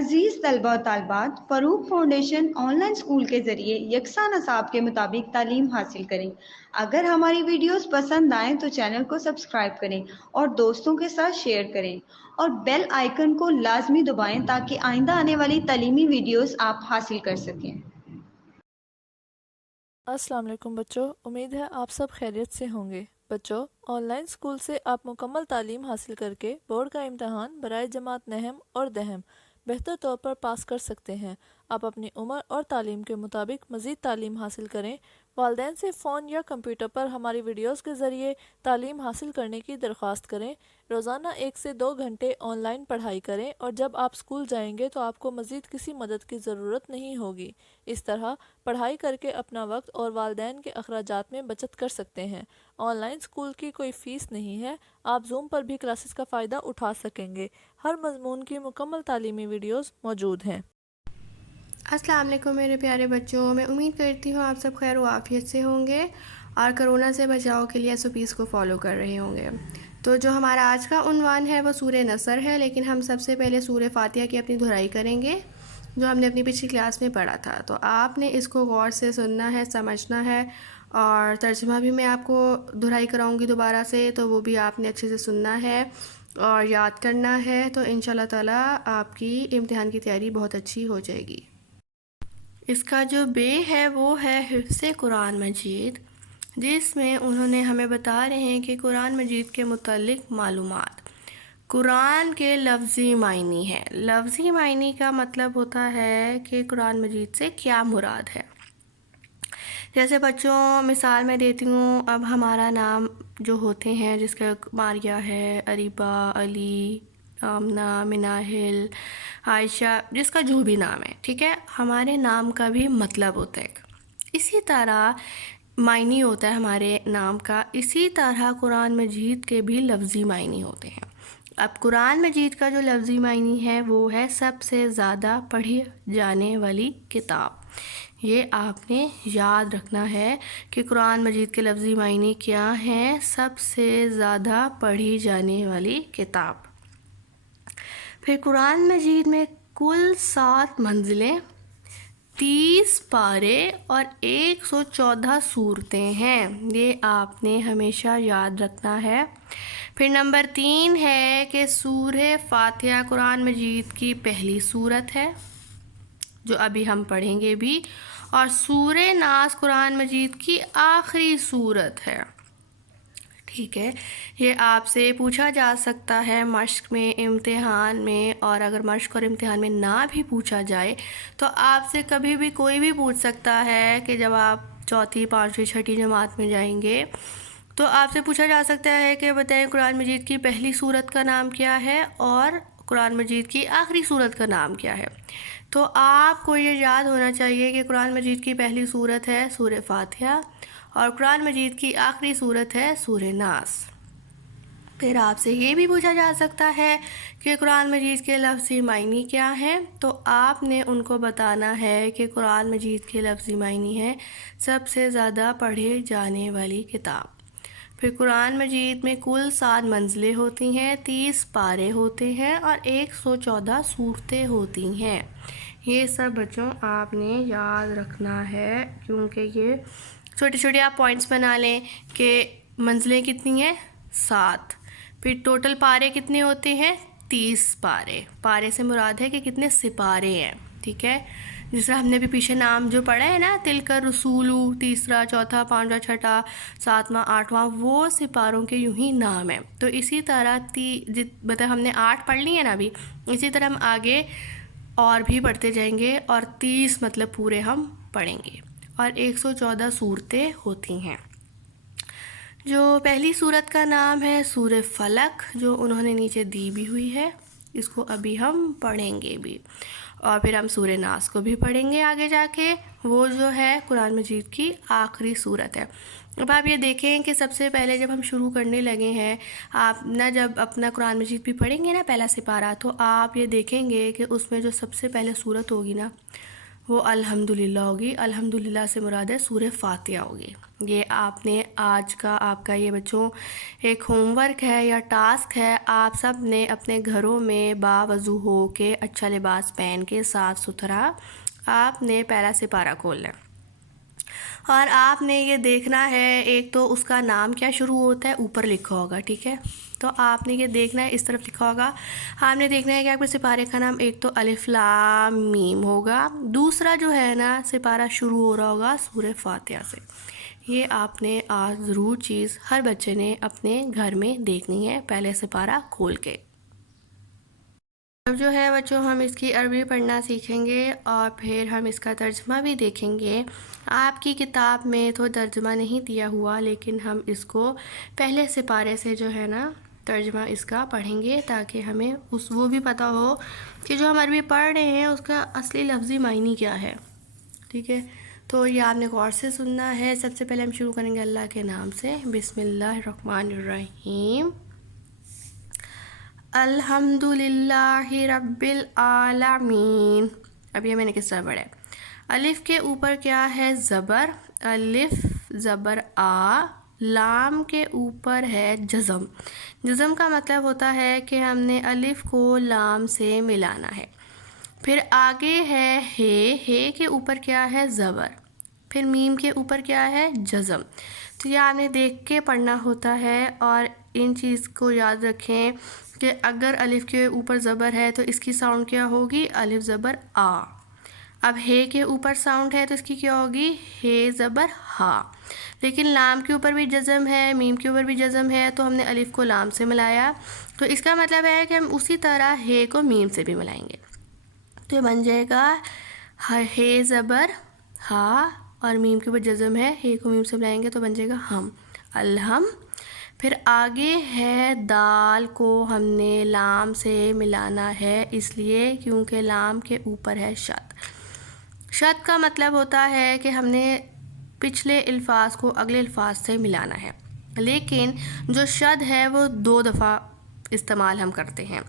عزیز طلبہ و طالبات، فروغ فاؤنڈیشن آن لائن اسکول کے ذریعے یکساں نصاب کے مطابق تعلیم حاصل کریں۔ اگر ہماری ویڈیوز پسند آئیں تو چینل کو سبسکرائب کریں اور دوستوں کے ساتھ شیئر کریں اور بیل آئیکن کو لازمی دبائیں تاکہ آئندہ آنے والی تعلیمی ویڈیوز آپ حاصل کر سکیں۔ السلام علیکم بچوں، امید ہے آپ سب خیریت سے ہوں گے۔ بچوں، آن لائن اسکول سے آپ مکمل تعلیم حاصل کر کے بورڈ کا امتحان برائے جماعت نہم اور دہم بہتر طور پر پاس کر سکتے ہیں۔ آپ اپنی عمر اور تعلیم کے مطابق مزید تعلیم حاصل کریں۔ والدین سے فون یا کمپیوٹر پر ہماری ویڈیوز کے ذریعے تعلیم حاصل کرنے کی درخواست کریں۔ روزانہ 1 سے 2 گھنٹے آن لائن پڑھائی کریں اور جب آپ اسکول جائیں گے تو آپ کو مزید کسی مدد کی ضرورت نہیں ہوگی۔ اس طرح پڑھائی کر کے اپنا وقت اور والدین کے اخراجات میں بچت کر سکتے ہیں۔ آن لائن اسکول کی کوئی فیس نہیں ہے، آپ زوم پر بھی کلاسز کا فائدہ اٹھا سکیں گے۔ ہر مضمون کی مکمل تعلیمی ویڈیوز موجود ہیں۔ السلام علیکم میرے پیارے بچوں، میں امید کرتی ہوں آپ سب خیر و عافیت سے ہوں گے اور کرونا سے بچاؤ کے لیے SOPs کو فالو کر رہے ہوں گے۔ تو جو ہمارا آج کا عنوان ہے وہ سورہ نصر ہے، لیکن ہم سب سے پہلے سورہ فاتحہ کی اپنی دہرائی کریں گے جو ہم نے اپنی پچھلی کلاس میں پڑھا تھا۔ تو آپ نے اس کو غور سے سننا ہے، سمجھنا ہے، اور ترجمہ بھی میں آپ کو دہرائی کراؤں گی دوبارہ سے، تو وہ بھی آپ نے اچھے سے سننا ہے اور یاد کرنا ہے، تو انشاءاللہ تعالیٰ آپ کی امتحان کی تیاری بہت اچھی ہو جائے گی۔ اس کا جو بے ہے وہ ہے حفظ قرآن مجید، جس میں انہوں نے ہمیں بتا رہے ہیں کہ قرآن مجید کے متعلق معلومات۔ قرآن کے لفظی معنی ہے۔ لفظی معنی کا مطلب ہوتا ہے کہ قرآن مجید سے کیا مراد ہے۔ جیسے بچوں مثال میں دیتی ہوں، اب ہمارا نام جو ہوتے ہیں، جس کا ماریہ ہے، اریبہ، علی، آمنہ، مناہل، عائشہ، جس کا جو بھی نام ہے، ٹھیک ہے، ہمارے نام کا بھی مطلب ہوتا ہے۔ اسی طرح معنی ہوتا ہے ہمارے نام کا، اسی طرح قرآن مجید کے بھی لفظی معنی ہوتے ہیں۔ اب قرآن مجید کا جو لفظی معنی ہے وہ ہے سب سے زیادہ پڑھی جانے والی کتاب۔ یہ آپ نے یاد رکھنا ہے کہ قرآن مجید کے لفظی معنی کیا ہیں۔ سب سے زیادہ پڑھی جانے والی کتاب۔ پھر قرآن مجید میں کل 7 منزلیں، 30 پارے اور 114 سورتیں ہیں۔ یہ آپ نے ہمیشہ یاد رکھنا ہے۔ پھر نمبر 3 ہے کہ سورہ فاتحہ قرآن مجید کی پہلی سورت ہے، جو ابھی ہم پڑھیں گے بھی، اور سورہ ناس قرآن مجید کی آخری سورت ہے، ٹھیک ہے۔ یہ آپ سے پوچھا جا سکتا ہے مشق میں، امتحان میں، اور اگر مشق اور امتحان میں نہ بھی پوچھا جائے تو آپ سے کبھی بھی کوئی بھی پوچھ سکتا ہے کہ جب آپ 4th، 5ویں، 6ٹھی جماعت میں جائیں گے تو آپ سے پوچھا جا سکتا ہے کہ بتائیں قرآن مجید کی پہلی سورت کا نام کیا ہے اور قرآن مجید کی آخری سورت کا نام کیا ہے۔ تو آپ کو یہ یاد ہونا چاہیے کہ قرآن مجید کی پہلی سورت ہے سورہ فاتحہ اور قرآن مجید کی آخری سورت ہے سورہ ناس۔ پھر آپ سے یہ بھی پوچھا جا سکتا ہے کہ قرآن مجید کے لفظی معنی کیا ہیں، تو آپ نے ان کو بتانا ہے کہ قرآن مجید کے لفظی معنی ہے سب سے زیادہ پڑھے جانے والی کتاب۔ پھر قرآن مجید میں کل 7 منزلیں ہوتی ہیں، 30 پارے ہوتے ہیں اور 114 سورتیں ہوتی ہیں۔ یہ سب بچوں آپ نے یاد رکھنا ہے، کیونکہ یہ چھوٹے چھوٹے آپ پوائنٹس بنا لیں کہ منزلیں کتنی ہیں، 7۔ پھر ٹوٹل پارے کتنے ہوتے ہیں، 30 پارے۔ پارے سے مراد ہے کہ کتنے سپارے ہیں، ٹھیک ہے۔ جس طرح ہم نے بھی پیچھے نام جو پڑھا ہے نا، تلک الرسول، 3، 4، 5، 6، 7، 8، وہ سپاروں کے یوں ہی نام ہیں۔ تو اسی طرح مطلب ہم نے 8 پڑھ لی ہیں نا ابھی، اسی طرح ہم آگے اور بھی پڑھتے جائیں گے اور 30 مطلب پورے ہم پڑھیں گے، اور 114 سورتیں ہوتی ہیں۔ جو پہلی سورت کا نام ہے سورہ فلق، جو انہوں نے نیچے دی بھی ہوئی ہے، اس کو ابھی ہم پڑھیں گے بھی، اور پھر ہم سورہ ناس کو بھی پڑھیں گے آگے جا کے، وہ جو ہے قرآن مجید کی آخری سورت ہے۔ اب آپ یہ دیکھیں کہ سب سے پہلے جب ہم شروع کرنے لگے ہیں، آپ نہ جب اپنا قرآن مجید بھی پڑھیں گے نا پہلا سپارہ، تو آپ یہ دیکھیں گے کہ اس میں جو سب سے پہلے سورت ہوگی نا، وہ الحمدللہ ہوگی. الحمدللہ سے مراد ہے سورہ فاتحہ ہوگی. یہ آپ نے آج کا آپ کا یہ بچوں ایک ہوم ورک ہے یا ٹاسک ہے. آپ سب نے اپنے گھروں میں باوضو ہو کے اچھا لباس پہن کے صاف ستھرا آپ نے پہلا سپارہ کھولنا ہے اور آپ نے یہ دیکھنا ہے. ایک تو اس کا نام کیا شروع ہوتا ہے اوپر لکھا ہوگا, ٹھیک ہے, تو آپ نے یہ دیکھنا ہے, اس طرف لکھا ہوگا. آپ نے دیکھنا ہے کہ آپ کے سپارے کا نام ایک تو الف لام میم ہوگا, دوسرا جو ہے نا سپارہ شروع ہو رہا ہوگا سورہ فاتحہ سے. یہ آپ نے آج ضرور چیز ہر بچے نے اپنے گھر میں دیکھنی ہے پہلے سپارہ کھول کے. اب جو ہے بچوں ہم اس کی عربی پڑھنا سیکھیں گے اور پھر ہم اس کا ترجمہ بھی دیکھیں گے. آپ کی کتاب میں تو ترجمہ نہیں دیا ہوا, لیکن ہم اس کو پہلے سپارے سے جو ہے نا ترجمہ اس کا پڑھیں گے تاکہ ہمیں وہ بھی پتہ ہو کہ جو ہم عربی پڑھ رہے ہیں اس کا اصلی لفظی معنی کیا ہے, ٹھیک ہے. تو یہ آپ نے غور سے سننا ہے. سب سے پہلے ہم شروع کریں گے اللہ کے نام سے. بسم اللہ الرحمن الرحیم. الحمدللہ رب العالمین. اب یہ میں نے کس طرح پڑھا ہے. الف کے اوپر کیا ہے زبر, الف زبر آ. لام کے اوپر ہے جزم. جزم کا مطلب ہوتا ہے کہ ہم نے الف کو لام سے ملانا ہے. پھر آگے ہے ہے کے اوپر کیا ہے زبر, پھر میم کے اوپر کیا ہے جزم. تو یہ آپ نے دیکھ کے پڑھنا ہوتا ہے اور ان چیز کو یاد رکھیں کہ اگر الف کے اوپر زبر ہے تو اس کی ساؤنڈ کیا ہوگی الف زبر آ. اب ہے کے اوپر ساؤنڈ ہے تو اس کی کیا ہوگی ہے زبر ہا. لیکن لام کے اوپر بھی جزم ہے, میم کے اوپر بھی جزم ہے, تو ہم نے الف کو لام سے ملایا, تو اس کا مطلب ہے کہ ہم اسی طرح ہے کو میم سے بھی ملائیں گے. تو یہ بن جائے گا ہے زبر ہا اور میم کے اوپر جزم ہے, ہے کو میم سے ملائیں گے تو بن جائے گا ہم, الہم. پھر آگے ہے دال کو ہم نے لام سے ملانا ہے, اس لیے کیونکہ لام کے اوپر ہے شد. شد کا مطلب ہوتا ہے کہ ہم نے پچھلے الفاظ کو اگلے الفاظ سے ملانا ہے, لیکن جو شد ہے وہ 2 دفعہ استعمال ہم کرتے ہیں.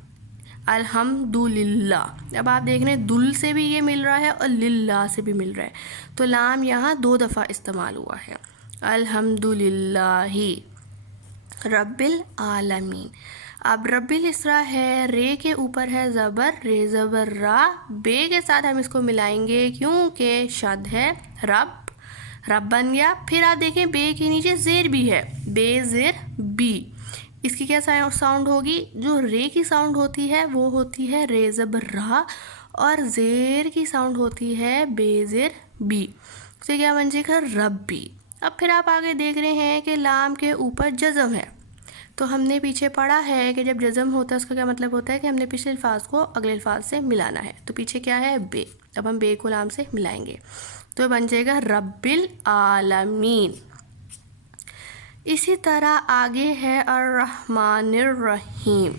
الحمدللہ. اب آپ دیکھ رہے ہیں دل سے بھی یہ مل رہا ہے اور للہ سے بھی مل رہا ہے, تو لام یہاں 2 دفعہ استعمال ہوا ہے. الحمدللہ رب العالمین. اب رب الاسرا ہے, رے کے اوپر ہے زبر, رے زبر را. بے کے ساتھ ہم اس کو ملائیں گے کیونکہ شد ہے, رب رب بن گیا. پھر آپ دیکھیں بے کے نیچے زیر بھی ہے, بے زیر بی. اس کی کیا ساؤنڈ ہوگی, جو رے کی ساؤنڈ ہوتی ہے وہ ہوتی ہے رے زبر را, اور زیر کی ساؤنڈ ہوتی ہے بے زیر بی. تو کیا بن جائے گا ربی. اب پھر آپ آگے دیکھ رہے ہیں کہ لام کے اوپر جزم ہے, تو ہم نے پیچھے پڑھا ہے کہ جب جزم ہوتا ہے اس کا کیا مطلب ہوتا ہے کہ ہم نے پچھلے الفاظ کو اگلے الفاظ سے ملانا ہے. تو پیچھے کیا ہے بے, اب ہم بے کو لام سے ملائیں گے تو بن جائے گا رب العالمین. اسی طرح آگے ہے الرحمن الرحیم.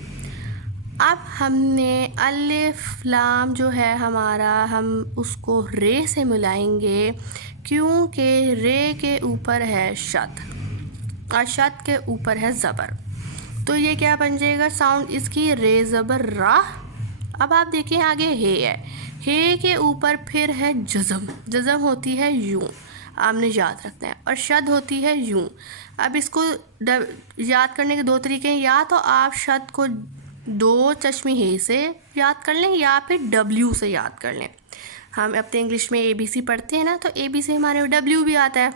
اب ہم نے الف لام جو ہے ہمارا ہم اس کو رے سے ملائیں گے کیونکہ رے کے اوپر ہے شد اور شد کے اوپر ہے زبر. تو یہ کیا بن جائے گا ساؤنڈ اس کی رے زبر را. اب آپ دیکھیں آگے ہے کے اوپر پھر ہے جزم. جزم ہوتی ہے یوں, آپ نے یاد رکھنا ہے, اور شد ہوتی ہے یوں. اب اس کو یاد کرنے کے 2 طریقے ہیں, یا تو آپ شد کو 2 چشمی ہے سے یاد کر لیں یا پھر ڈبلیو سے یاد کر لیں. ہم اپنے انگلش میں اے بی سی پڑھتے ہیں نا, تو اے بی سے ہمارے ڈبلیو بھی آتا ہے,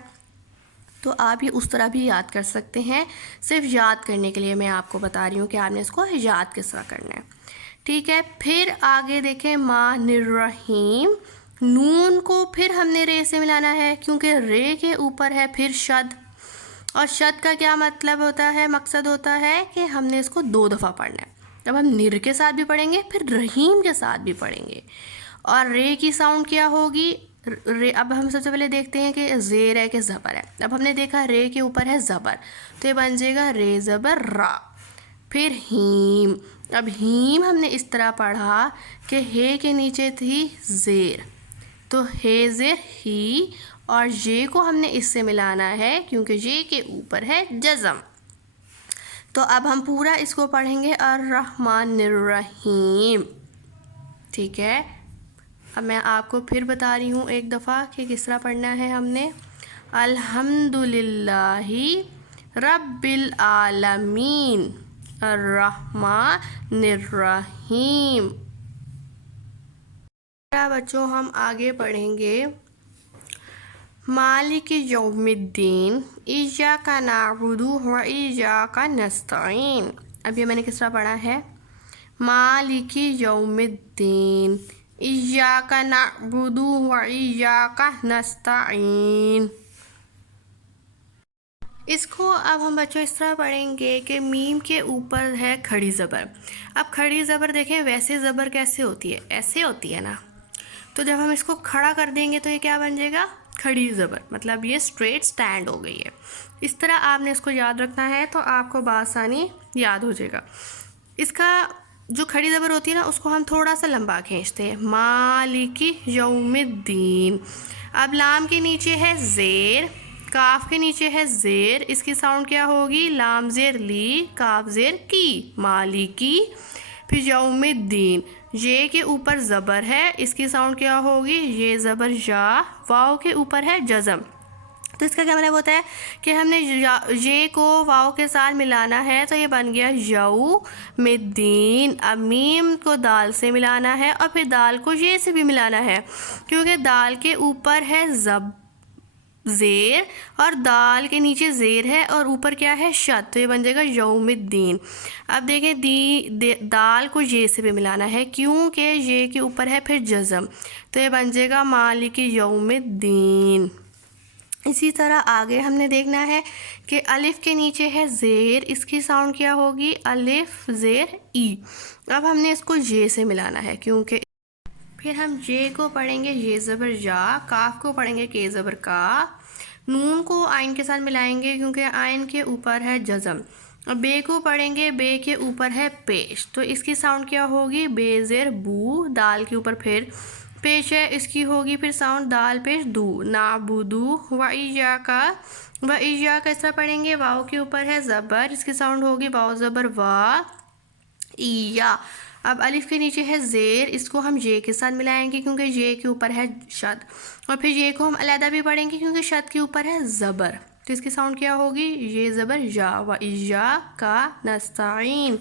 تو آپ یہ اس طرح بھی یاد کر سکتے ہیں. صرف یاد کرنے کے لیے میں آپ کو بتا رہی ہوں کہ آپ نے اس کو یاد کس طرح کرنا ہے, ٹھیک ہے. پھر آگے دیکھیں مان الرحیم. نون کو پھر ہم نے رے سے ملانا ہے کیونکہ رے کے اوپر ہے پھر شد, اور شد کا کیا مطلب ہوتا ہے, مقصد ہوتا ہے کہ ہم نے اس کو 2 دفعہ پڑھنا ہے. اب ہم نر کے ساتھ بھی پڑھیں گے پھر رحیم کے ساتھ بھی پڑھیں گے. اور رے کی ساؤنڈ کیا ہوگی رے. اب ہم سب سے پہلے دیکھتے ہیں کہ زیر ہے کہ زبر ہے. اب ہم نے دیکھا رے کے اوپر ہے زبر, تو یہ بن جائے گا رے زبر را. پھر ہیم. اب ہیم ہم نے اس طرح پڑھا کہ ہے کے نیچے تھی زیر, تو ہے زیر ہی, اور یہ کو ہم نے اس سے ملانا ہے کیونکہ یہ کے اوپر ہے جزم. تو اب ہم پورا اس کو پڑھیں گے الرحمن الرحیم, ٹھیک ہے. اب میں آپ کو پھر بتا رہی ہوں ایک دفعہ کہ کس طرح پڑھنا ہے. ہم نے الحمدللہ رب العالمین الرحمن الرحیم. بچوں ہم آگے پڑھیں گے مالک یوم الدین ایاک نعبد و ایاک نستعین. اب یہ میں نے کس طرح پڑھا ہے؟ مالک یوم الدین ایاک نعبد و ایاک نستعین. اس کو اب ہم بچوں اس طرح پڑھیں گے کہ میم کے اوپر ہے کھڑی زبر. اب کھڑی زبر دیکھیں ویسے زبر کیسے ہوتی ہے؟ ایسے ہوتی ہے نا. تو جب ہم اس کو کھڑا کر دیں گے تو یہ کیا بن جائے گا؟ کھڑی زبر. مطلب یہ اسٹریٹ سٹینڈ ہو گئی ہے. اس طرح آپ نے اس کو یاد رکھنا ہے تو آپ کو بآسانی یاد ہو جائے گا. اس کا جو کھڑی زبر ہوتی ہے نا اس کو ہم تھوڑا سا لمبا کھینچتے ہیں. مالک یوم الدین. اب لام کے نیچے ہے زیر، کاف کے نیچے ہے زیر. اس کی ساؤنڈ کیا ہوگی؟ لام زیر لی، کاف زیر کی. مالکی. پھر یوم الدین، یہ کے اوپر زبر ہے، اس کی ساؤنڈ کیا ہوگی؟ یہ زبر یا. واؤ کے اوپر ہے جزم. تو اس کا کیا مطلب ہوتا ہے کہ ہم نے یہ کو واؤ کے ساتھ ملانا ہے تو یہ بن گیا یوم الدین. اب میم کو دال سے ملانا ہے اور پھر دال کو یہ سے بھی ملانا ہے کیونکہ دال کے اوپر ہے زیر اور دال کے نیچے زیر ہے اور اوپر کیا ہے؟ شد. تو یہ بن جائے گا یوم الدین. اب دیکھیں دال کو یہ سے بھی ملانا ہے کیونکہ یہ کے اوپر ہے پھر جزم. تو یہ بن جائے گا مالک یوم الدین. اسی طرح آگے ہم نے دیکھنا ہے کہ الف کے نیچے ہے زیر، اس کی ساؤنڈ کیا ہوگی؟ الف زیر ای. اب ہم نے اس کو یہ سے ملانا ہے کیونکہ پھر ہم جے کو پڑھیں گے یہ زبر یا، کاف کو پڑھیں گے کے زبر کا، نون کو آئین کے ساتھ ملائیں گے کیونکہ آئین کے اوپر ہے جزم. اور بے کو پڑھیں گے بے کے اوپر ہے پیش. تو اس کی ساؤنڈ کیا ہوگی؟ بے زیر بو. دال کے اوپر پھر پیش ہے، اس کی ہوگی پھر ساؤنڈ دال پیش دو. نعبدو و ایاک. و ایاک اس طرح پڑھیں گے. واؤ کے اوپر ہے زبر، اس کی ساؤنڈ ہوگی واؤ زبر وا. ایا. اب الف کے نیچے ہے زیر، اس کو ہم یہ کے ساتھ ملائیں گے کیونکہ یہ کے اوپر ہے شد. اور پھر یہ کو ہم علیحدہ بھی پڑھیں گے کیونکہ شد کے اوپر ہے زبر. تو اس کی ساؤنڈ کیا ہوگی؟ یہ زبر یا. و ایاک نستعین.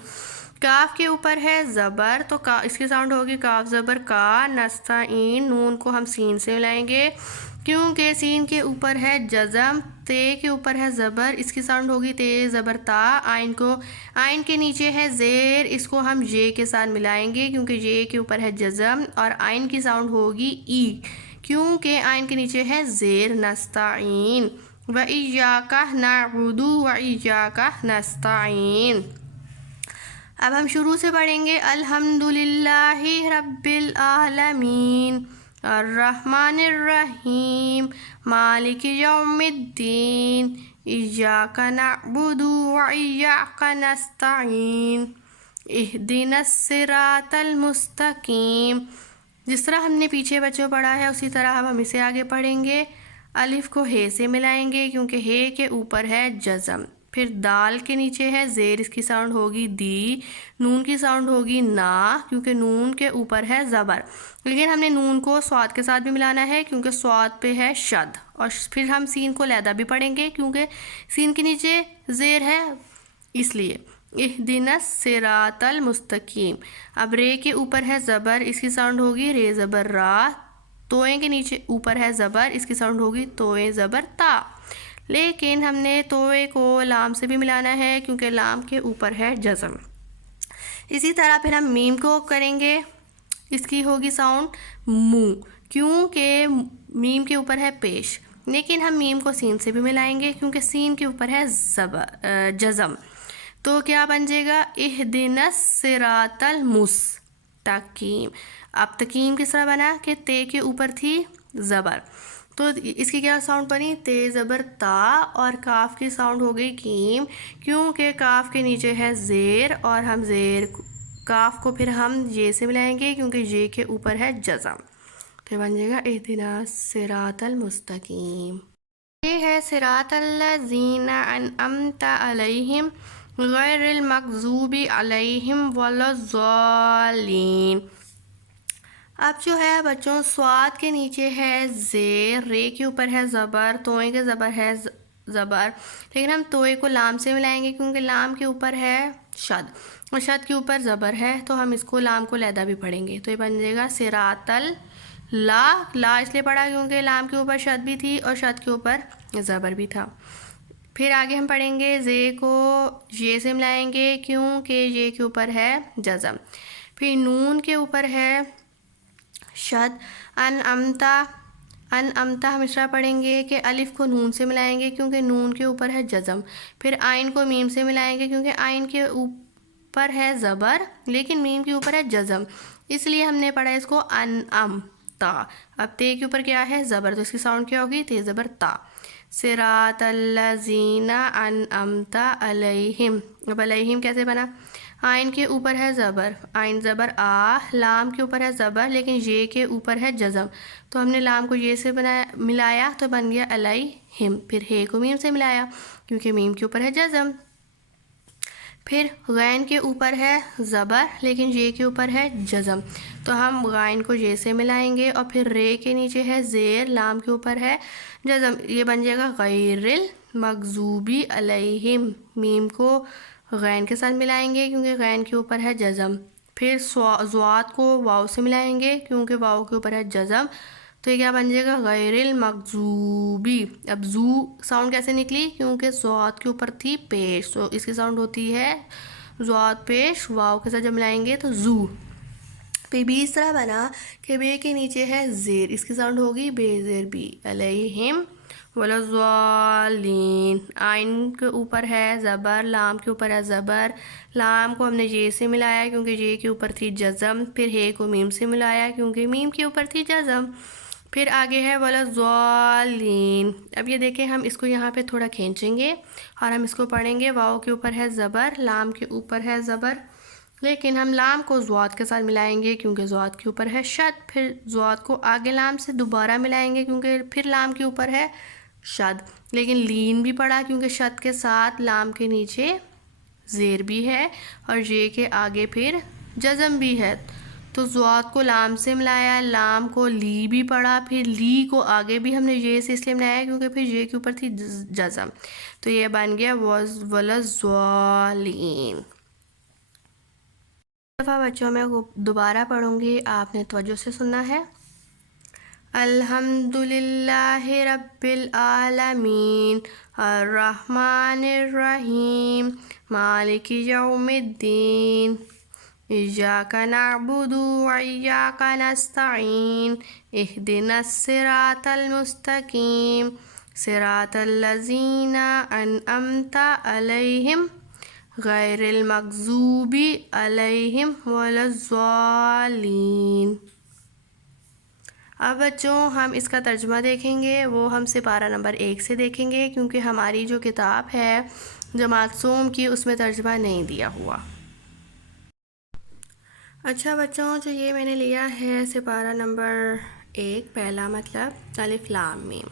کاف کے اوپر ہے زبر تو اس کی ساؤنڈ ہوگی کاف زبر کا. نستعین. نون کو ہم سین سے ملائیں گے کیونکہ سین کے اوپر ہے جزم. تے کے اوپر ہے زبر، اس کی ساؤنڈ ہوگی تے زبر تا. آئین کے نیچے ہے زیر، اس کو ہم یہ کے ساتھ ملائیں گے کیونکہ یہ کے اوپر ہے جزم. اور آئین کی ساؤنڈ ہوگی ای کیونکہ آئین کے نیچے ہے زیر. نستعین. و ایاک نعبد و ایاک نستعین. اب ہم شروع سے پڑھیں گے الحمدللہ رب العالمین الرحمن الرحیم مالک یوم الدین ایاک نعبد و ایاک نستعین اہدنا الصراط المستقیم. جس طرح ہم نے پیچھے بچوں پڑھا ہے اسی طرح اب ہم اسے آگے پڑھیں گے. الف کو ہے سے ملائیں گے کیونکہ ہے کے اوپر ہے جزم. پھر دال کے نیچے ہے زیر، اس کی ساؤنڈ ہوگی دی. نون کی ساؤنڈ ہوگی نا کیونکہ نون کے اوپر ہے زبر. لیکن ہم نے نون کو صاد کے ساتھ بھی ملانا ہے کیونکہ صاد پہ ہے شد. اور پھر ہم سین کو علیحدہ بھی پڑھیں گے کیونکہ سین کے نیچے زیر ہے اس لیے. اہدنا الصراط المستقیم. اب رے کے اوپر ہے زبر، اس کی ساؤنڈ ہوگی رے زبر را. توئیں کے نیچے اوپر ہے زبر، اس کی ساؤنڈ ہوگی توئیں زبر تا. لیکن ہم نے توئے کو لام سے بھی ملانا ہے کیونکہ لام کے اوپر ہے جزم. اسی طرح پھر ہم میم کو کریں گے، اس کی ہوگی ساؤنڈ مو کیونکہ میم کے اوپر ہے پیش. لیکن ہم میم کو سین سے بھی ملائیں گے کیونکہ سین کے اوپر ہے جزم. تو کیا بن جائے گا؟ اہدنا الصراط المستقیم. اب تقیم کس طرح بنا کہ تے کے اوپر تھی زبر، تو اس کی کیا ساؤنڈ بنی؟ تے زبر تا. اور کاف کی ساؤنڈ ہو گئی کیم کیونکہ کاف کے نیچے ہے زیر اور ہم زیر کاف کو پھر ہم یہ سے ملائیں گے کیونکہ یہ کے اوپر ہے جزم. تو بن جائے گا اہدنا الصراط المستقیم. یہ ہے صراط الذین انعمت علیہم غیر المغضوب علیہم ولا الضالین. اب جو ہے بچوں صاد کے نیچے ہے زیر، رے کے اوپر ہے زبر، توئے کے زبر ہے زبر، لیکن ہم توئے کو لام سے ملائیں گے کیونکہ لام کے اوپر ہے شد اور شد کے اوپر زبر ہے، تو ہم اس کو لام کو لیدا بھی پڑھیں گے، تو یہ بن جائے گا صراط لا، لا اس لیے پڑھا کیونکہ لام کے اوپر شد بھی تھی اور شد کے اوپر زبر بھی تھا۔ پھر آگے ہم پڑھیں گے زے کو یہ سے ملائیں گے کیونکہ یہ کے اوپر ہے جزم، پھر نون کے اوپر ہے شد، ان امتا، ان امتا ہم اس طرح پڑھیں گے کہ الف کو نون سے ملائیں گے کیونکہ نون کے اوپر ہے جزم، پھر آئین کو میم سے ملائیں گے کیونکہ آئین کے اوپر ہے زبر لیکن میم کے اوپر ہے جزم، اس لیے ہم نے پڑھا اس کو ان ام تا۔ اب تے کے اوپر کیا ہے زبر، تو اس کی ساؤنڈ کیا ہوگی، تے زبر تا۔ صراط الذین انعمت علیہم، اب علیہم کیسے بنا، آئین کے اوپر ہے زبر، آئین زبر آ، لام کے اوپر ہے زبر لیکن یہ کے اوپر ہے جزم، تو ہم نے لام کو یہ سے ملایا تو بن گیا علیہم، پھر ہے کو میم سے ملایا کیونکہ میم کے اوپر ہے جزم، پھر غین کے اوپر ہے زبر لیکن یہ کے اوپر ہے جزم، تو ہم غین کو یہ سے ملائیں گے، اور پھر رے کے نیچے ہے زیر، لام کے اوپر ہے جزم، یہ بن جائے گا غیر المغضوبی علیہم، میم کو غین کے ساتھ ملائیں گے کیونکہ غین کے اوپر ہے جزم، پھر ضاد کو واو سے ملائیں گے کیونکہ واو کے اوپر ہے جزم، تو یہ کیا بن جائے گا غیر المغضوبی۔ اب زو ساؤنڈ کیسے نکلی، کیونکہ ضاد کے اوپر تھی پیش، تو اس کی ساؤنڈ ہوتی ہے ضاد پیش، واو کے ساتھ جب ملائیں گے تو زو۔ پھر بھی اس طرح بنا کہ بے کے نیچے ہے زیر، اس کی ساؤنڈ ہوگی بے زیر بی، علیہم ولضالین، آئین کے اوپر ہے زبر، لام کے اوپر ہے زبر، لام کو ہم نے یہ سے ملایا کیونکہ یہ کے اوپر تھی جزم، پھر ہے کو میم سے ملایا کیونکہ میم کے اوپر تھی جزم، پھر آگے ہے ولضالین۔ اب یہ دیکھیں ہم اس کو یہاں پہ تھوڑا کھینچیں گے اور ہم اس کو پڑھیں گے، واو کے اوپر ہے زبر، لام کے اوپر ہے زبر لیکن ہم لام کو ضاد کے ساتھ ملائیں گے کیونکہ ضاد کے اوپر ہے شد، پھر ضاد کو آگے لام سے دوبارہ ملائیں گے کیونکہ پھر لام کے اوپر ہے شد، لیکن لین بھی پڑا کیونکہ شد کے ساتھ لام کے نیچے زیر بھی ہے اور یہ کے آگے پھر جزم بھی ہے، تو ضاد کو لام سے ملایا، لام کو لی بھی پڑا، پھر لی کو آگے بھی ہم نے یہ سے اس لیے ملایا کیونکہ پھر یہ کے اوپر تھی جزم، تو یہ بن گیا ولضالین۔ دفعہ بچوں میں دوبارہ پڑھوں گی، آپ نے توجہ سے سننا ہے۔ الحمد للہ رب العالمین الرحمن الرحیم مالک یوم الدین ایاک نعبد وایاک نستعین اہدنا الصراط المستقیم صراط الذین انعمت علیہم غیر المغضوب علیہم ولضالین۔ اب بچوں ہم اس کا ترجمہ دیکھیں گے، وہ ہم سپارہ نمبر 1 سے دیکھیں گے کیونکہ ہماری جو کتاب ہے جماعت سوم کی اس میں ترجمہ نہیں دیا ہوا۔ اچھا بچوں، جو یہ میں نے لیا ہے سپارہ نمبر 1، پہلا مطلب الف لام میم،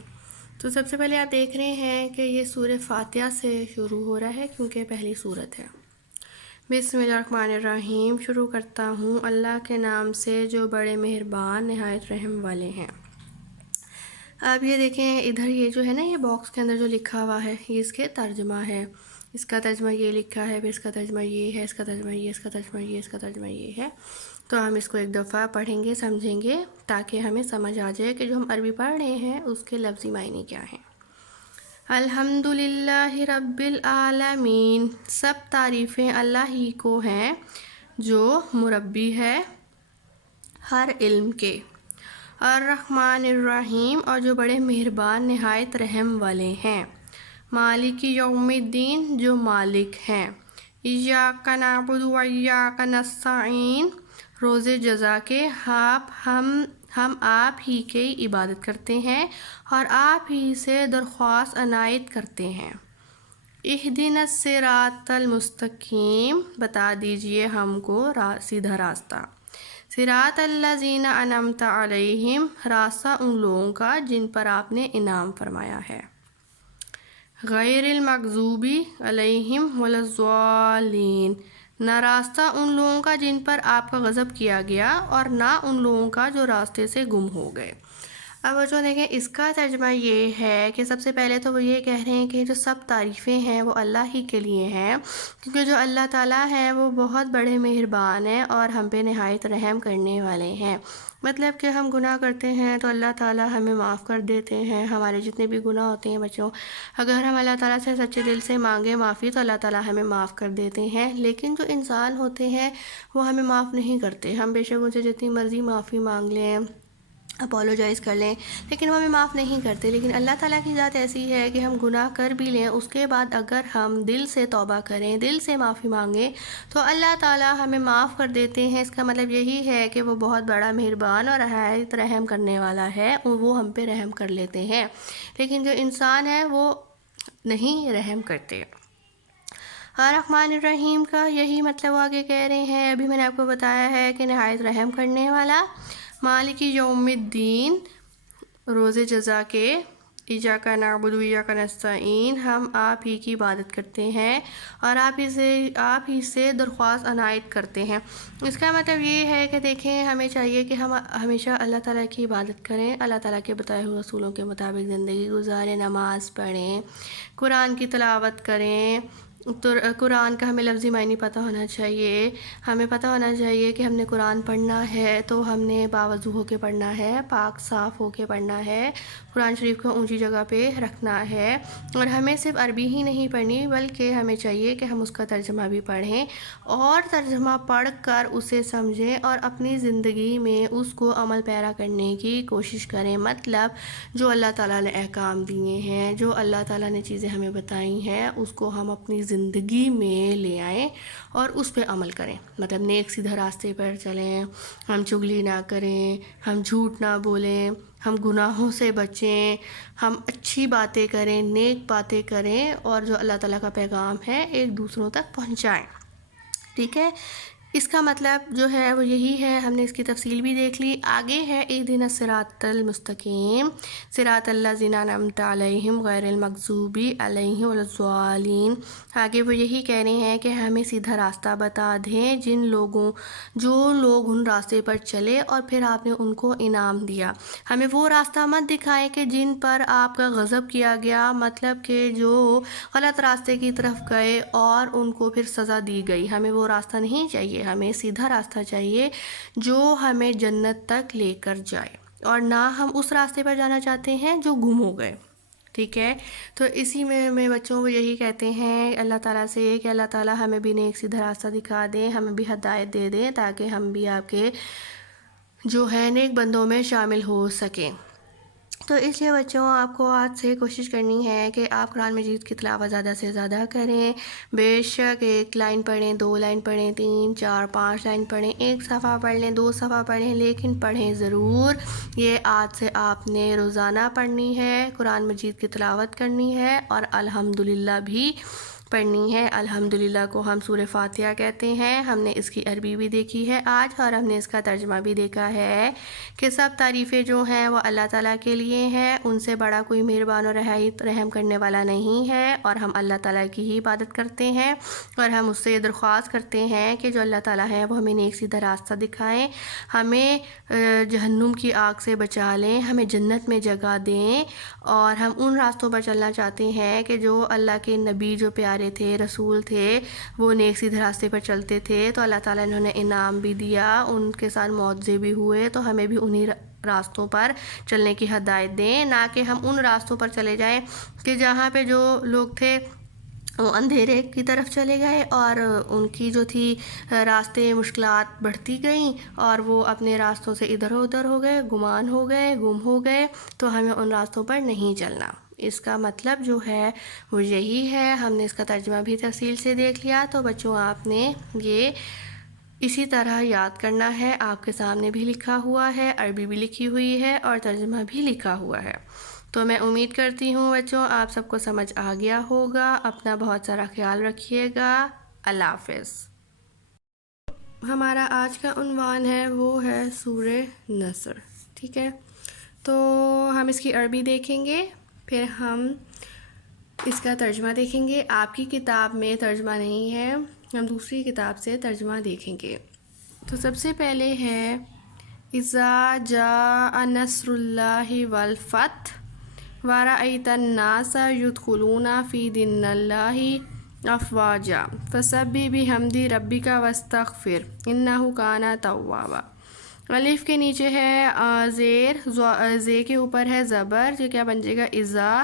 تو سب سے پہلے آپ دیکھ رہے ہیں کہ یہ سورہ فاتحہ سے شروع ہو رہا ہے کیونکہ پہلی سورت ہے۔ بسم اللہ الرحمن الرحیم، شروع کرتا ہوں اللہ کے نام سے جو بڑے مہربان نہایت رحم والے ہیں۔ اب یہ دیکھیں ادھر یہ جو ہے نا، یہ باکس کے اندر جو لکھا ہوا ہے یہ اس کے ترجمہ ہے، اس کا ترجمہ یہ لکھا ہے، پھر اس کا ترجمہ یہ ہے، اس کا ترجمہ یہ، اس کا ترجمہ یہ، اس کا ترجمہ یہ ہے، تو ہم اس کو ایک دفعہ پڑھیں گے، سمجھیں گے تاکہ ہمیں سمجھ آ جائے کہ جو ہم عربی پڑھ رہے ہیں اس کے لفظی معنی کیا ہیں۔ الحمد للہ رب العالمین، سب تعریفیں اللہ ہی کو ہیں جو مربی ہے ہر علم کے، الرحمن الرحیم، اور جو بڑے مہربان نہایت رحم والے ہیں، مالک یوم الدین، جو مالک ہیں، ایاک نعبد و ایاک نستعین، روز جزا کے ہم آپ ہی کی عبادت کرتے ہیں اور آپ ہی سے درخواست عنایت کرتے ہیں۔ اہدنا الصراط المستقیم، بتا دیجئے ہم کو سیدھا راستہ، صراط الذین انعمت علیہم، راستہ ان لوگوں کا جن پر آپ نے انعام فرمایا ہے، غیر المغضوب علیہم ولضالین، نہ راستہ ان لوگوں کا جن پر آپ کا غضب کیا گیا اور نہ ان لوگوں کا جو راستے سے گم ہو گئے۔ اب بچوں دیکھیں اس کا ترجمہ یہ ہے کہ سب سے پہلے تو وہ یہ کہہ رہے ہیں کہ جو سب تعریفیں ہیں وہ اللہ ہی کے لیے ہیں، کیونکہ جو اللہ تعالیٰ ہیں وہ بہت بڑے مہربان ہیں اور ہم پہ نہایت رحم کرنے والے ہیں۔ مطلب کہ ہم گناہ کرتے ہیں تو اللہ تعالیٰ ہمیں معاف کر دیتے ہیں، ہمارے جتنے بھی گناہ ہوتے ہیں بچوں، اگر ہم اللہ تعالیٰ سے سچے دل سے مانگیں معافی تو اللہ تعالیٰ ہمیں معاف کر دیتے ہیں۔ لیکن جو انسان ہوتے ہیں وہ ہمیں معاف نہیں کرتے، ہم بے شک ان سے جتنی مرضی معافی مانگ لیں، اپولوجائز کر لیں، لیکن وہ ہمیں معاف نہیں کرتے۔ لیکن اللہ تعالیٰ کی ذات ایسی ہے کہ ہم گناہ کر بھی لیں، اس کے بعد اگر ہم دل سے توبہ کریں، دل سے معافی مانگیں تو اللہ تعالیٰ ہمیں معاف کر دیتے ہیں۔ اس کا مطلب یہی ہے کہ وہ بہت بڑا مہربان اور نہایت رحم کرنے والا ہے، وہ ہم پہ رحم کر لیتے ہیں۔ لیکن جو انسان ہے وہ نہیں رحم کرتے۔ الرحمن الرحیم کا یہی مطلب آگے کہہ رہے ہیں، ابھی میں نے آپ کو بتایا ہے کہ نہایت رحم کرنے والا، مالک یوم الدین، روز جزا کے، ایاک نعبد و ایاک نستعین، ہم آپ ہی کی عبادت کرتے ہیں اور آپ ہی سے درخواست عنایت کرتے ہیں۔ اس کا مطلب یہ ہے کہ دیکھیں ہمیں چاہیے کہ ہم ہمیشہ اللہ تعالیٰ کی عبادت کریں، اللہ تعالیٰ کے بتائے ہوئے رسولوں کے مطابق زندگی گزاریں، نماز پڑھیں، قرآن کی تلاوت کریں۔ تو قرآن کا ہمیں لفظی معنی پتہ ہونا چاہیے، ہمیں پتہ ہونا چاہیے کہ ہم نے قرآن پڑھنا ہے تو ہم نے باوضو ہو کے پڑھنا ہے، پاک صاف ہو کے پڑھنا ہے، قرآن شریف کو اونچی جگہ پہ رکھنا ہے، اور ہمیں صرف عربی ہی نہیں پڑھنی بلکہ ہمیں چاہیے کہ ہم اس کا ترجمہ بھی پڑھیں اور ترجمہ پڑھ کر اسے سمجھیں اور اپنی زندگی میں اس کو عمل پیرا کرنے کی کوشش کریں۔ مطلب جو اللہ تعالیٰ نے احکام دیے ہیں، جو اللہ تعالیٰ نے چیزیں ہمیں بتائی ہیں، اس کو ہم اپنی زندگی میں لے آئیں اور اس پہ عمل کریں۔ مطلب نیک سیدھا راستے پر چلیں، ہم چغلی نہ کریں، ہم جھوٹ نہ بولیں، ہم گناہوں سے بچیں، ہم اچھی باتیں کریں، نیک باتیں کریں اور جو اللہ تعالیٰ کا پیغام ہے ایک دوسروں تک پہنچائیں۔ ٹھیک ہے، اس کا مطلب جو ہے وہ یہی ہے، ہم نے اس کی تفصیل بھی دیکھ لی۔ آگے ہے اہدنا الصراط المستقیم صراط الذین انعمت علیہم غیر المغضوب علیہم ولا الضالین۔ آگے وہ یہی کہہ رہے ہیں کہ ہمیں سیدھا راستہ بتا دیں، جو لوگ ان راستے پر چلے اور پھر آپ نے ان کو انعام دیا۔ ہمیں وہ راستہ مت دکھائیں کہ جن پر آپ کا غضب کیا گیا، مطلب کہ جو غلط راستے کی طرف گئے اور ان کو پھر سزا دی گئی۔ ہمیں وہ راستہ نہیں چاہیے، ہمیں سیدھا راستہ چاہیے جو ہمیں جنت تک لے کر جائے، اور نہ ہم اس راستے پر جانا چاہتے ہیں جو گم ہو گئے۔ ٹھیک ہے، تو اسی میں بچوں کو یہی کہتے ہیں اللہ تعالیٰ سے کہ اللہ تعالیٰ ہمیں بھی نیک سیدھا راستہ دکھا دیں، ہمیں بھی ہدایت دے دیں تاکہ ہم بھی آپ کے جو ہے نیک بندوں میں شامل ہو سکیں۔ تو اس لیے بچوں آپ کو آج سے کوشش کرنی ہے کہ آپ قرآن مجید کی تلاوت زیادہ سے زیادہ کریں۔ بے شک 1 لائن پڑھیں، 2 لائن پڑھیں، 3 4 5 لائن پڑھیں، 1 صفحہ پڑھ لیں، 2 صفحہ پڑھیں، لیکن پڑھیں ضرور۔ یہ آج سے آپ نے روزانہ پڑھنی ہے، قرآن مجید کی تلاوت کرنی ہے اور الحمدللہ بھی پڑھنی ہے۔ الحمدللہ کو ہم سورہ فاتحہ کہتے ہیں، ہم نے اس کی عربی بھی دیکھی ہے آج اور ہم نے اس کا ترجمہ بھی دیکھا ہے کہ سب تعریفیں جو ہیں وہ اللہ تعالیٰ کے لیے ہیں، ان سے بڑا کوئی مہربان اور رحم کرنے والا نہیں ہے، اور ہم اللہ تعالیٰ کی ہی عبادت کرتے ہیں اور ہم اس سے یہ درخواست کرتے ہیں کہ جو اللہ تعالیٰ ہے وہ ہمیں نیک سیدھا راستہ دکھائیں، ہمیں جہنم کی آگ سے بچا لیں، ہمیں جنت میں جگہ دیں، اور ہم ان راستوں پر چلنا چاہتے ہیں کہ جو اللہ کے نبی جو پیارے تھے، رسول تھے، وہ نیک سیدھے راستے پر چلتے تھے تو اللہ تعالیٰ نے انہیں انعام بھی دیا، ان کے ساتھ معجزے بھی ہوئے، تو ہمیں بھی انہی راستوں پر چلنے کی ہدایت دیں، نہ کہ ہم ان راستوں پر چلے جائیں کہ جہاں پہ جو لوگ تھے وہ اندھیرے کی طرف چلے گئے اور ان کی جو تھی راستے مشکلات بڑھتی گئیں اور وہ اپنے راستوں سے ادھر ادھر ہو گئے، گمان ہو گئے، گم ہو گئے، تو ہمیں ان راستوں پر نہیں چلنا۔ اس کا مطلب جو ہے وہ یہی ہے، ہم نے اس کا ترجمہ بھی تفصیل سے دیکھ لیا۔ تو بچوں آپ نے یہ اسی طرح یاد کرنا ہے، آپ کے سامنے بھی لکھا ہوا ہے، عربی بھی لکھی ہوئی ہے اور ترجمہ بھی لکھا ہوا ہے۔ تو میں امید کرتی ہوں بچوں آپ سب کو سمجھ آ گیا ہوگا۔ اپنا بہت سارا خیال رکھیے گا۔ اللہ حافظ۔ ہمارا آج کا عنوان ہے وہ ہے سورہ نصر۔ ٹھیک ہے، تو ہم اس کی عربی دیکھیں گے، پھر ہم اس کا ترجمہ دیکھیں گے۔ آپ کی کتاب میں ترجمہ نہیں ہے، ہم دوسری کتاب سے ترجمہ دیکھیں گے. تو سب سے پہلے ہے اذا جاء نصر اللہ والفتح ورأیت الناس یدخلون فی دین اللہ افواجا فسبح بحمد ربک واستغفر انہ کان توابا. الف کے نیچے ہے زیر، زے کے اوپر ہے زبر، جو کیا بن جائے گا اذا.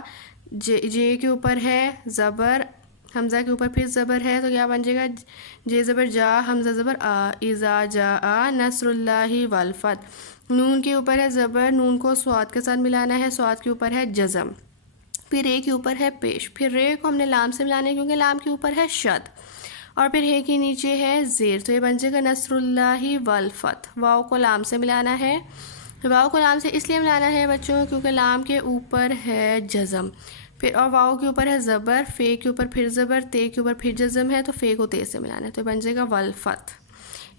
جے کے اوپر ہے زبر، حمزہ کے اوپر پھر زبر ہے تو کیا بن جائے گا جے زبر جا، حمزہ زبر آ. اذا جاء نصر اللہ والفتح. نون کے اوپر ہے زبر، نون کو صاد کے ساتھ ملانا ہے، صاد کے اوپر ہے جزم، پھر رے کے اوپر ہے پیش، پھر رے کو ہم نے لام سے ملانا ہے کیونکہ لام کے اوپر ہے شد، اور پھر ہے کے نیچے ہے زیر. تو یہ بن جائے گا نصر اللہ والفتح. واو کو لام سے ملانا ہے. واو کو لام سے اس لیے ملانا ہے بچوں کیونکہ لام کے اوپر ہے جزم، پھر اور واو کے اوپر ہے زبر، فے کے اوپر پھر زبر، تے کے اوپر پھر جزم ہے تو فے کو تے سے ملانا ہے تو بن جائے گا والفتح.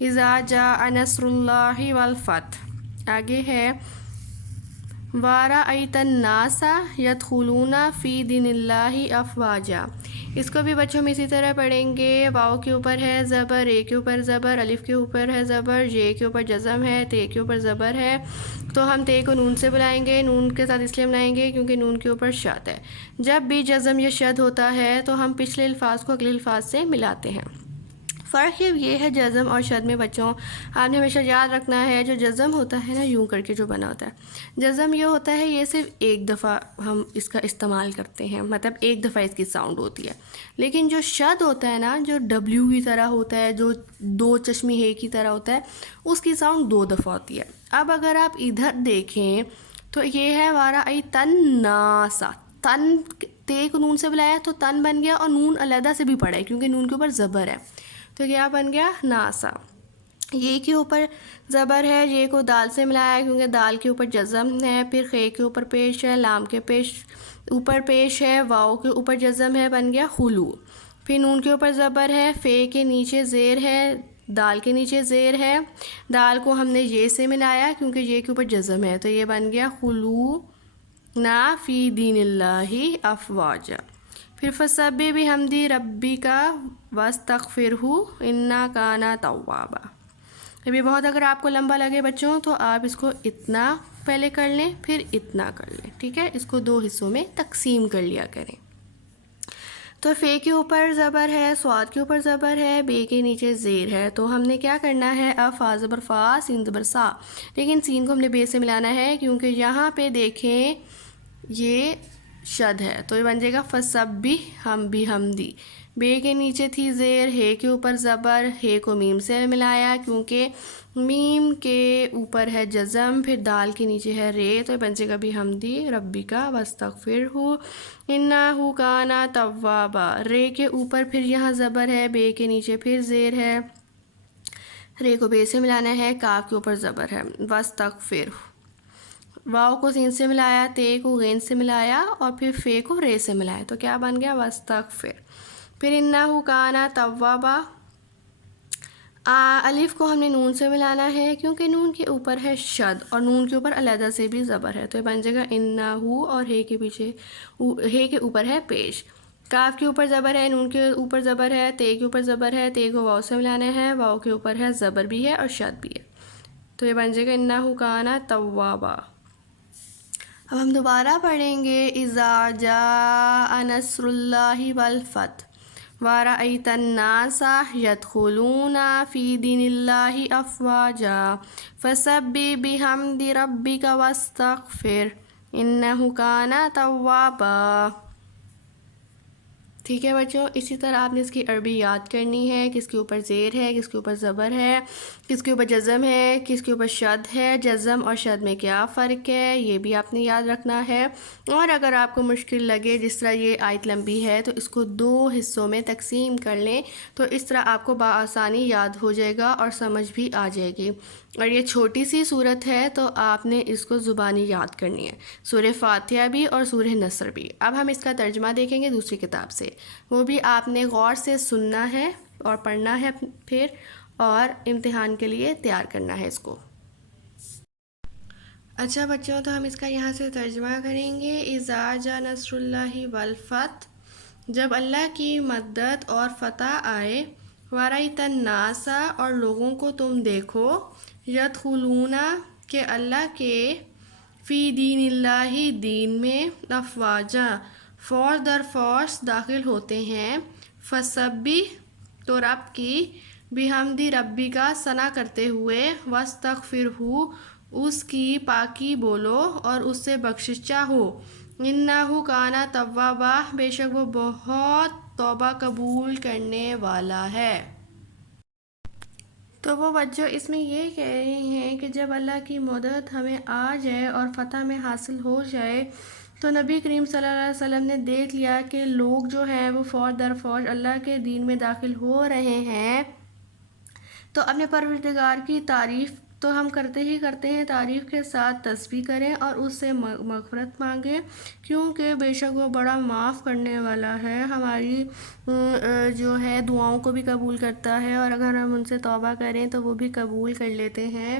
اذا جاء نصر اللہ والفتح. آگے ہے وَرَأَيْتَ النَّاسَ يَدْخُلُونَ فِي دِينِ اللَّهِ أَفْوَاجًا. اس کو بھی بچوں ہم اسی طرح پڑھیں گے. واو کے اوپر ہے زبر، اے کے اوپر زبر، الف کے اوپر ہے زبر، جے کے اوپر جزم ہے، تے کے اوپر زبر ہے تو ہم تے کو نون سے بلائیں گے. نون کے ساتھ اس لیے بلائیں گے کیونکہ نون کے اوپر شد ہے. جب بھی جزم یا شد ہوتا ہے تو ہم پچھلے الفاظ کو اگلے الفاظ سے ملاتے ہیں. فرق یہ ہے جزم اور شد میں بچوں آپ نے ہمیشہ یاد رکھنا ہے. جو جزم ہوتا ہے نا یوں کر کے جو بنا ہوتا ہے، جزم یہ ہوتا ہے یہ صرف ایک دفعہ ہم اس کا استعمال کرتے ہیں، مطلب ایک دفعہ اس کی ساؤنڈ ہوتی ہے. لیکن جو شد ہوتا ہے نا، جو ڈبلیو کی طرح ہوتا ہے، جو دو چشمی ہے کی طرح ہوتا ہے، اس کی ساؤنڈ دو دفعہ ہوتی ہے. اب اگر آپ ادھر دیکھیں تو یہ ہے وَرَأَيْتَ النَّاسَ. تن تے کو نون سے بلایا تو تن بن گیا، اور نون علیحدہ سے بھی پڑا ہے کیونکہ نون کے اوپر زبر ہے تو کیا بن گیا ناسا. یہ کے اوپر زبر ہے، یہ کو دال سے ملایا ہے کیونکہ دال کے اوپر جزم ہے، پھر خے کے اوپر پیش ہے، لام کے اوپر پیش ہے، واؤ کے اوپر جزم ہے، بن گیا خلو. پھر نون کے اوپر زبر ہے، فے کے نیچے زیر ہے، دال کے نیچے زیر ہے، دال کو ہم نے یہ سے ملایا کیونکہ یہ کے اوپر جزم ہے تو یہ بن گیا خلو نا فی دین اللہ افواجا. پھر فسبح بحمد ربک واستغفرہ انہ کان توابا. ابھی بہت اگر آپ کو لمبا لگے بچوں تو آپ اس کو اتنا پہلے کر لیں پھر اتنا کر لیں، ٹھیک ہے. اس کو دو حصوں میں تقسیم کر لیا کریں. تو فے کے اوپر زبر ہے، صاد کے اوپر زبر ہے، بے کے نیچے زیر ہے تو ہم نے کیا کرنا ہے اب فا زبر فا، سین زبر سا، لیکن سین کو ہم نے بے سے ملانا ہے کیونکہ یہاں پہ دیکھیں یہ شد ہے تو یہ بن جائے گا فسبح ہم بھی حمدی. بے کے نیچے تھی زیر، ہے کے اوپر زبر، ہے کو میم سے ملایا کیونکہ میم کے اوپر ہے جزم، پھر دال کے نیچے ہے رے تو یہ بن جائے گا بھی حمدی ربی کا واستغفرہ انہ کان توابا. رے کے اوپر پھر یہاں زبر ہے، بے کے نیچے پھر زیر ہے، رے کو بے سے ملانا ہے، کاف کے اوپر زبر ہے واستغفرہ. واؤ کو سین سے ملایا، تے کو غین سے ملایا اور پھر فے کو رے سے ملایا تو کیا بن گیا واستغفر. پھر انہ کان توابا. الف کو ہم نے نون سے ملانا ہے کیونکہ نون کے اوپر ہے شد اور نون کے اوپر علیحدہ سے بھی زبر ہے تو یہ بن جائے گا انہ، اور ہے کے پیچھے ہے کے اوپر ہے پیش. کاف کے اوپر زبر ہے، نون کے اوپر زبر ہے، تے کے اوپر زبر ہے، تے کو واؤ سے ملانا ہے، واؤ کے اوپر ہے زبر بھی ہے اور شد بھی ہے تو یہ بن جائے گا انہ کان توابا. اب ہم دوبارہ پڑھیں گے اذا جاء نصر اللہ والفتح وَرَأَيْتَ النَّاسَ يَدْخُلُونَ فِي دِينِ اللَّهِ أَفْوَاجًا فَسَبِّحْ بِحَمْدِ رَبِّكَ وَاسْتَغْفِرْ إِنَّهُ كَانَ تَوَّابًا. ٹھیک ہے بچوں، اسی طرح آپ نے اس کی عربی یاد کرنی ہے، کس کے اوپر زیر ہے، کس کے اوپر زبر ہے، کس کے اوپر جزم ہے، کس کے اوپر شد ہے، جزم اور شد میں کیا فرق ہے یہ بھی آپ نے یاد رکھنا ہے. اور اگر آپ کو مشکل لگے جس طرح یہ آیت لمبی ہے تو اس کو دو حصوں میں تقسیم کر لیں تو اس طرح آپ کو بآسانی یاد ہو جائے گا اور سمجھ بھی آ جائے گی. اور یہ چھوٹی سی صورت ہے تو آپ نے اس کو زبانی یاد کرنی ہے، سورہ فاتحہ بھی اور سورہ نصر بھی. اب ہم اس کا ترجمہ دیکھیں گے دوسری کتاب سے، وہ بھی آپ نے غور سے سننا ہے اور پڑھنا ہے پھر اور امتحان کے لیے تیار کرنا ہے اس کو. اچھا بچوں، تو ہم اس کا یہاں سے ترجمہ کریں گے. اذا جاء نصر اللہ والفتح، جب اللہ کی مدد اور فتح آئے، ورأیت الناس اور لوگوں کو تم دیکھو یدخلون کہ اللہ کے فی دین اللہ دین میں افواجا فوج در فوج داخل ہوتے ہیں فسبح تو رب کی بحمدی ربی کا ثنا کرتے ہوئے واستغفرہ اس کی پاکی بولو اور اس سے بخشش چاہو انہ کانا توابا بے شک وہ بہت توبہ قبول کرنے والا ہے۔ تو وہ بچوں اس میں یہ کہہ رہے ہیں کہ جب اللہ کی مدد ہمیں آ جائے اور فتح میں حاصل ہو جائے تو نبی کریم صلی اللہ علیہ وسلم نے دیکھ لیا کہ لوگ جو ہیں وہ فوج در فوج اللہ کے دین میں داخل ہو رہے ہیں، تو اپنے پروردگار کی تعریف تو ہم کرتے ہی کرتے ہیں، تعریف کے ساتھ تسبیح کریں اور اس سے مغفرت مانگیں، کیونکہ بے شک وہ بڑا معاف کرنے والا ہے، ہماری جو ہے دعاؤں کو بھی قبول کرتا ہے، اور اگر ہم ان سے توبہ کریں تو وہ بھی قبول کر لیتے ہیں۔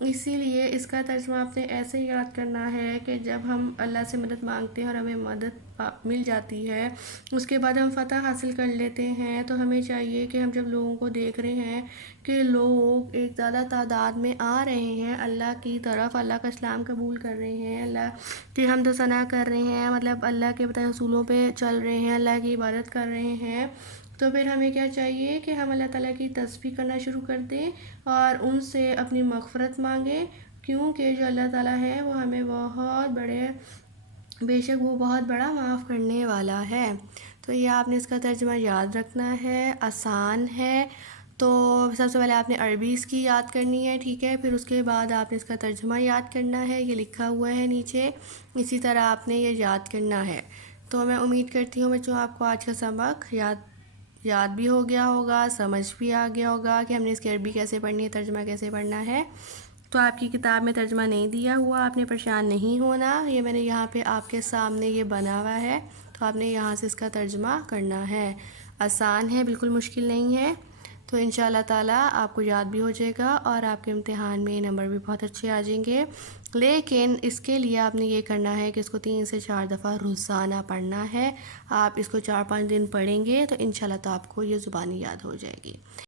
اسی لیے اس کا ترجمہ آپ نے ایسے یاد کرنا ہے کہ جب ہم اللہ سے مدد مانگتے ہیں اور ہمیں مدد مل جاتی ہے، اس کے بعد ہم فتح حاصل کر لیتے ہیں، تو ہمیں چاہیے کہ ہم جب لوگوں کو دیکھ رہے ہیں کہ لوگ ایک زیادہ تعداد میں آ رہے ہیں اللہ کی طرف، اللہ کا اسلام قبول کر رہے ہیں، اللہ کی حمد و ثنا کر رہے ہیں، مطلب اللہ کے بتائے اصولوں پہ چل رہے ہیں، اللہ کی عبادت کر رہے ہیں، تو پھر ہمیں کیا چاہیے کہ ہم اللہ تعالیٰ کی تسبیح کرنا شروع کر دیں اور ان سے اپنی مغفرت مانگیں، کیونکہ جو اللہ تعالیٰ ہے وہ ہمیں بہت بے شک وہ بہت بڑا معاف کرنے والا ہے۔ تو یہ آپ نے اس کا ترجمہ یاد رکھنا ہے، آسان ہے۔ تو سب سے پہلے آپ نے عربی اس کی یاد کرنی ہے، ٹھیک ہے، پھر اس کے بعد آپ نے اس کا ترجمہ یاد کرنا ہے، یہ لکھا ہوا ہے نیچے، اسی طرح آپ نے یہ یاد کرنا ہے۔ تو میں امید کرتی ہوں بچوں آپ کو آج کا سبق یاد بھی ہو گیا ہوگا، سمجھ بھی آ گیا ہوگا کہ ہم نے اس کی عربی کیسے پڑھنی ہے، ترجمہ کیسے پڑھنا ہے۔ تو آپ کی کتاب میں ترجمہ نہیں دیا ہوا، آپ نے پریشان نہیں ہونا، یہ میں نے یہاں پہ آپ کے سامنے یہ بنا ہوا ہے، تو آپ نے یہاں سے اس کا ترجمہ کرنا ہے۔ آسان ہے، بالکل مشکل نہیں ہے، تو انشاءاللہ تعالیٰ آپ کو یاد بھی ہو جائے گا اور آپ کے امتحان میں نمبر بھی بہت اچھے آ جائیں گے۔ لیکن اس کے لیے آپ نے یہ کرنا ہے کہ اس کو 3 سے 4 دفعہ روزانہ پڑھنا ہے۔ آپ اس کو 4-5 دن پڑھیں گے تو انشاءاللہ تو آپ کو یہ زبانی یاد ہو جائے گی۔